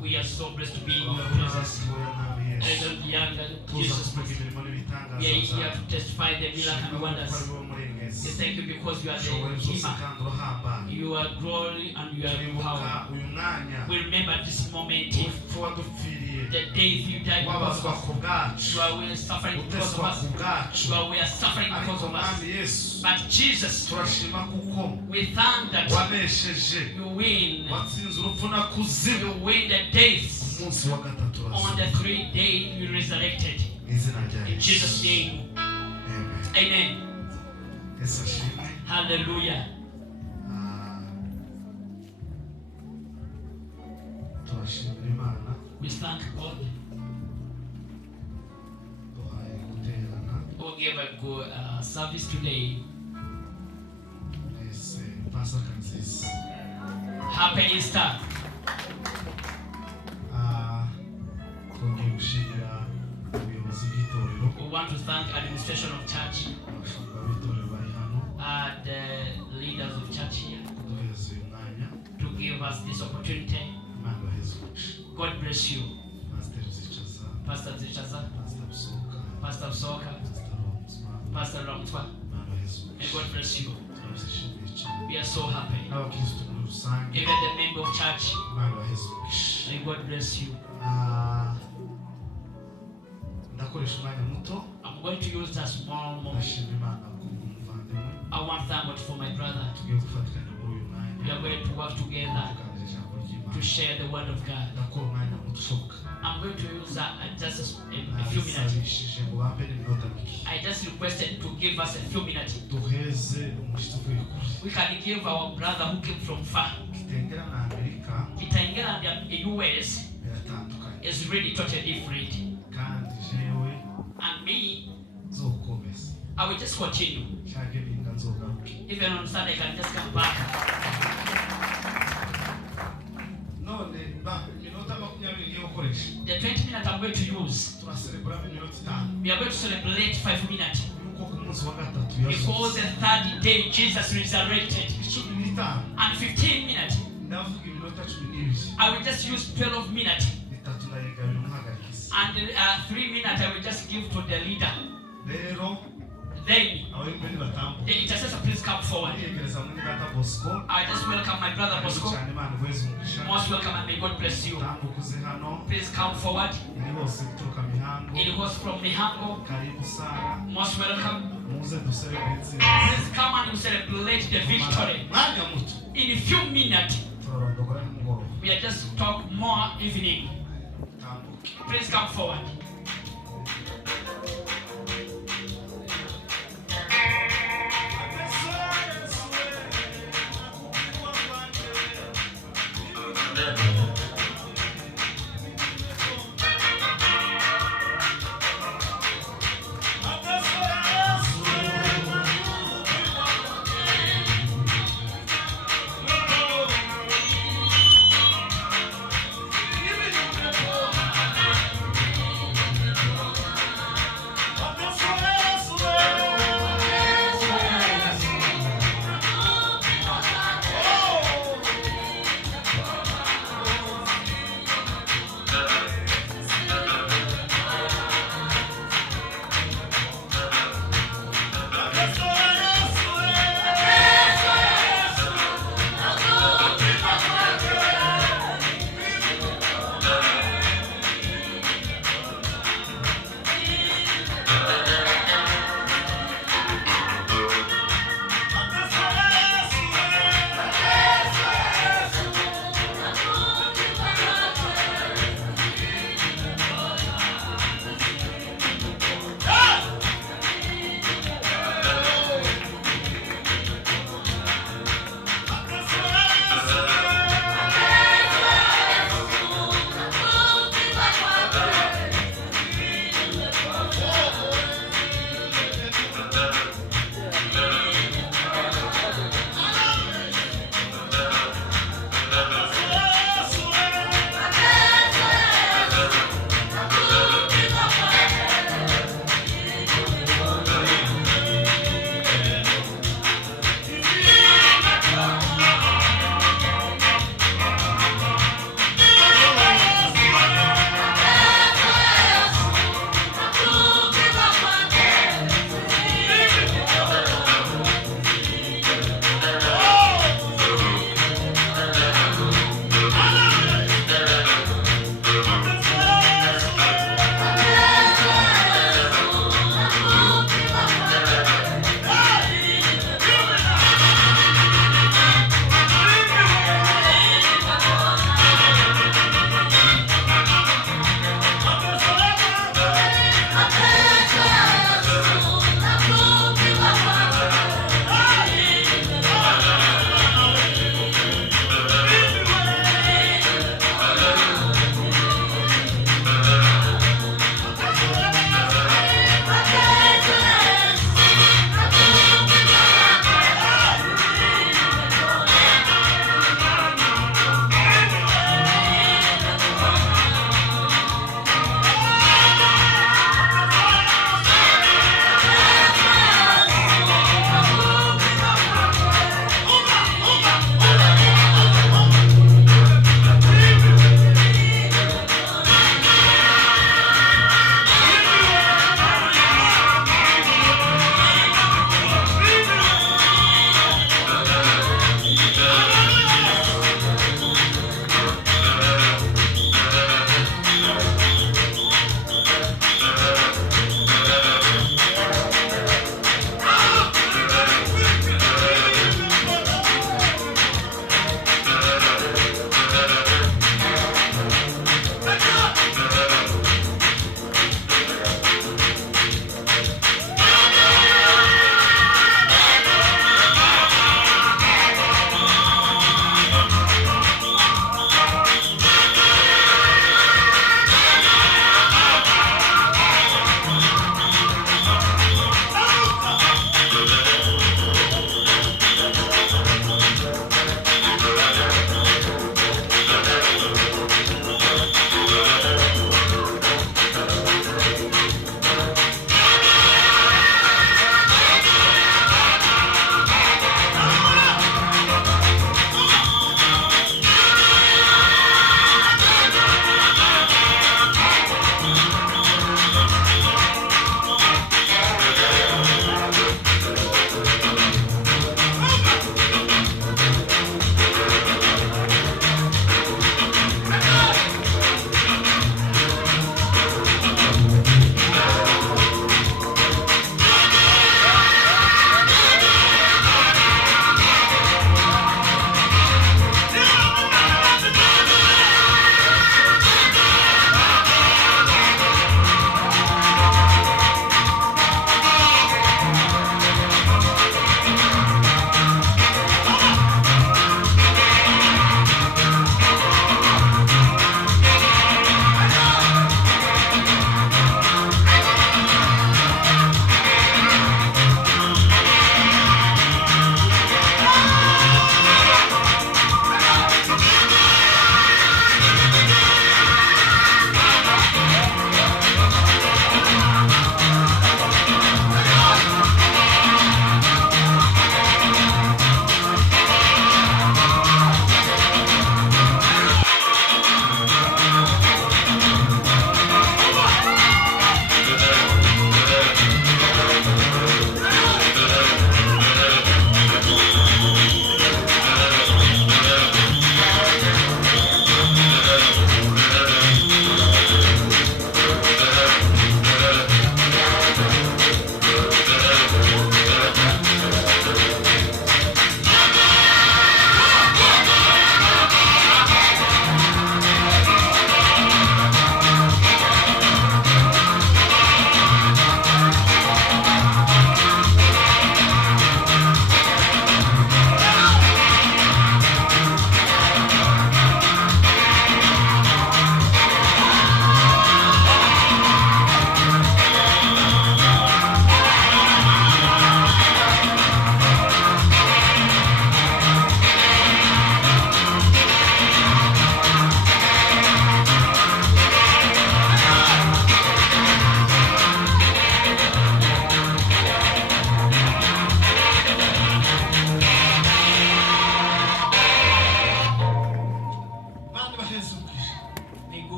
We are so blessed to be in your presence. Jesus, we are here to testify the miracle and wonders. We thank you because you are the Redeemer. You are glory and you are power. We remember this moment, the day you died because of us. You are suffering because of us. You are suffering because of us. But Jesus, we thank that you win. You win the days. On the 3rd day you resurrected. In Jesus' name. Amen. Hallelujah. We thank God. We gave a good service today. Happy Easter. We want to thank administration of church and the leaders of church here to give us this opportunity. God bless you. Pastor Zichaza, Pastor Soka, Pastor Ramtwa. And God bless you. We are so happy. Even the member of church. And God bless you. I'm going to use a small moment. I want to thank God for my brother. We are going to work together to share the word of God. I'm going to use just a few minutes. I just requested to give us a few minutes. We can give our brother who came from far. Kitengela the US is really totally different. And me, I will just continue. Even on Sunday, I can just come back. The 20 minutes I'm going to use, we are going to celebrate 5 minutes. Because the 3rd day Jesus resurrected. And 15 minutes, I will just use 12 minutes. And 3 minutes I will just give to the leader. Then the intercessor, please come forward. I just welcome my brother Bosco. Most welcome and may God bless you. Please come forward. It was from Mihango. Most welcome. Please come and celebrate the victory. In a few minutes, we are just talk more evening. Please come forward.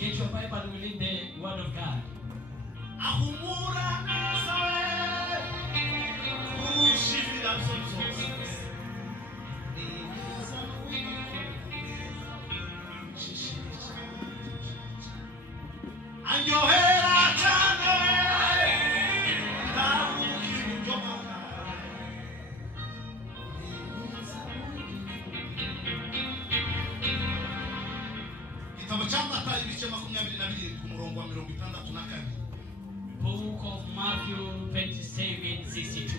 Get your Bible and we read the word of God. Book of Matthew 27:62.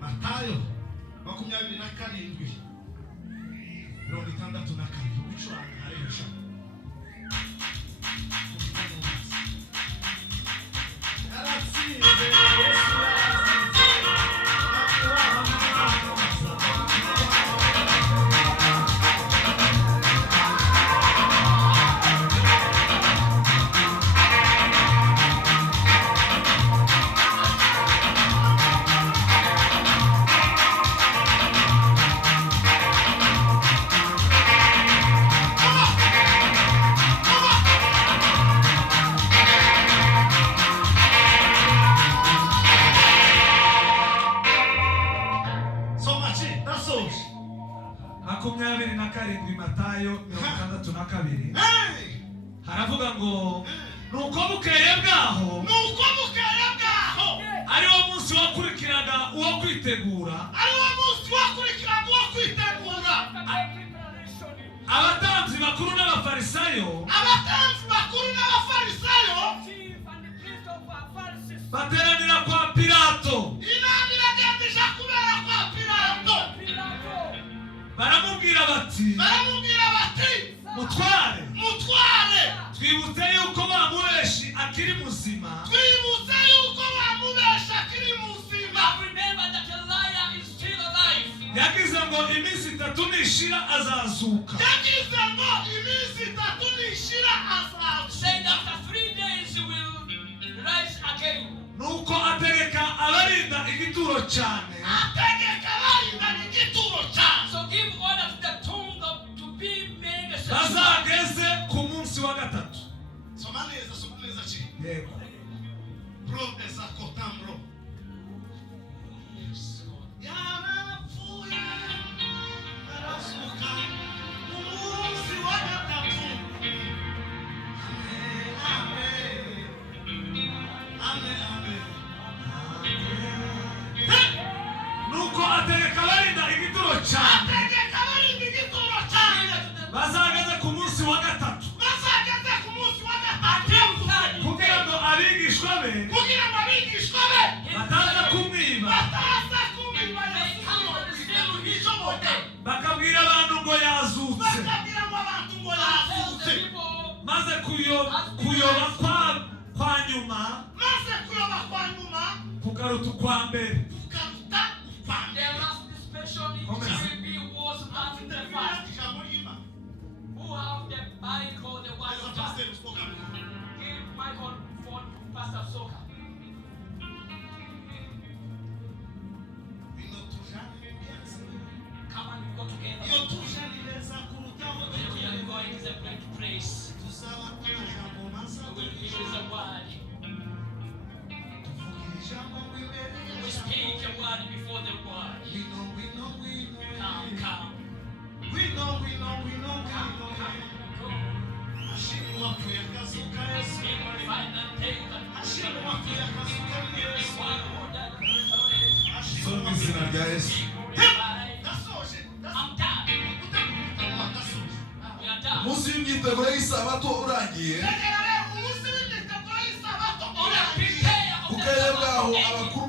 Matayo 27:7. Mirongo itandatu na kabiri. Ucuranga aresha. Matayo 27:2 haravuga ngo nuko bukeye bwaho ari wo munsi wakurikiraga uwo kwitegura abatambyi bakuru n'abafarisayo bateranira kwa Pilato. Baramubwira bati mutware twibutse yuko bamubeshi akiri muzima. Remember that a liar is still alive. Yagize ngo iminsi 3 nishira azazuka. Saying after 3 days he will rise again. Nuko ategeka abarinda igituro cyane. So give order to the tomb to be made a bazageze ku munsi wa gatatu. Somaneza chi. Yego. Bro esa kotambro. Yana fuye. Arasuka. Munsi wa gatatu. Amen. Amen. Amen. Nuko ategeka abarinda igituro cyane. Bazageze ku munsi wa gatatu. Kugira ngo abigishwa be bataza kumwiba. Bakabwira abantu ngo yazutse. Maze kuyoba kwa nyuma kugaruka kwa mbere. Who have the Bible, the word of God? Give microphone to Pastor Soka. God before the world. We know. Come. We know. Ashimwe wakuye akazuka Yesu. Ashimwe wakuye akazuka Yesu. So mu izina rya Yesu. Dasoje. I'm done. We are done. Umunsi w'imyiteguro y'isabato urangiye. Bukeye bwaho abakuru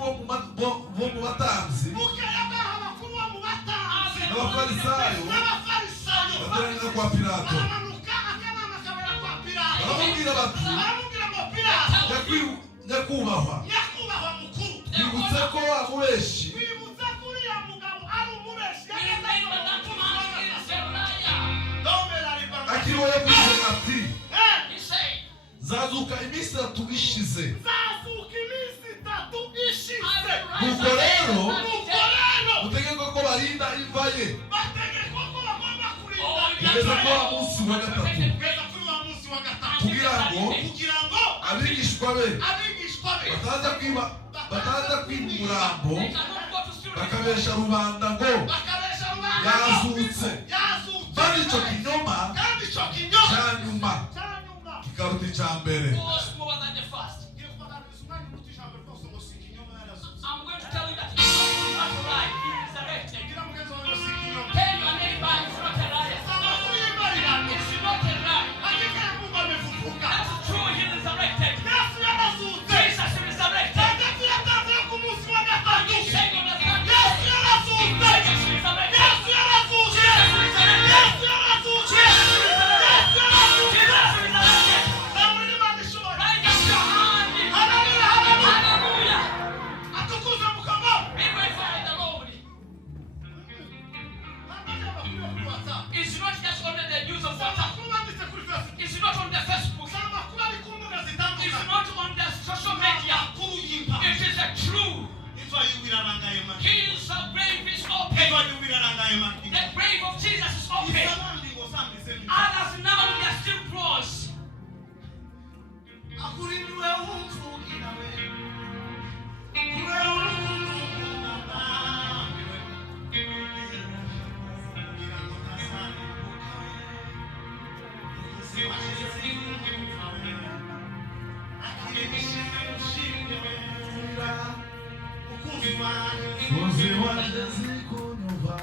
bo mu batanzi n'abafarisayo bateranira kwa Pilato. Baramubwira bati, nyakubahwa, twibutse ko wa mubeshi akiriho yavuze ati, zazuka iminsi itatu ishize. Nuko rero mutegeka ko barinda imva ye kugeza ko wa munsi wa gatatu, kugira ngo abigishwa be bataza kwiba umurambo bakabesha rubanda ngo yazutse, kandi icyo kinyoma cya nyuma kikaruta icya mbere. I'm going to tell you that it's not right. He is resurrected. Tell your neighbor it's not a lie. It's not a lie. That's true. He resurrected. Jesus resurrected. He said on the third day, Jesus resurrected. Right up your hand. Hallelujah. Glorify the Lord. It's not just only the use of WhatsApp. It's not on the Facebook. It's not on the social media. It is a true. His grave is open. The grave of Jesus is open. Others now they are still closed. Muzi waje zikunyumva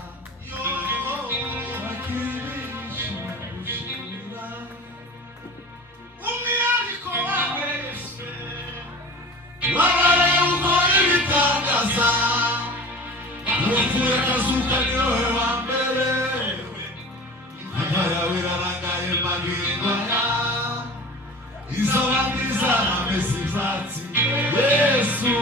akirisha gushimira wabare ukora ibitangaza uvuye kazuka ni wowe wa mbere imva yawe irarangaye magingaya izo bandi zarameze ivyatsi Yesu.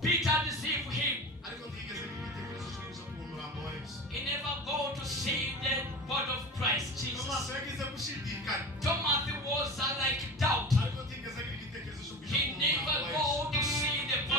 Peter deceived him. He never go to see the body of Christ Jesus. Thomas was like doubt. He never go to see the body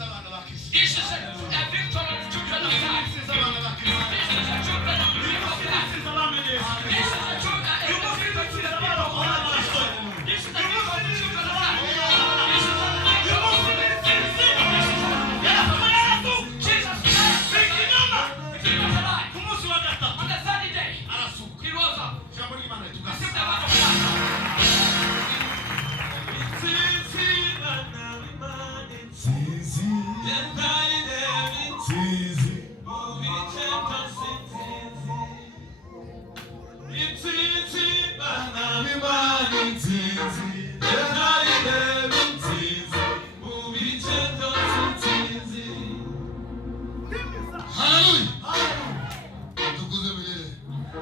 This is a victory of children of God. This is a children of people of God. This is a children of people of God. This is the victory of children of God. This is the victory of Jesus Christ. He was alive. On the 30th day, he rose up. Receive the word of God.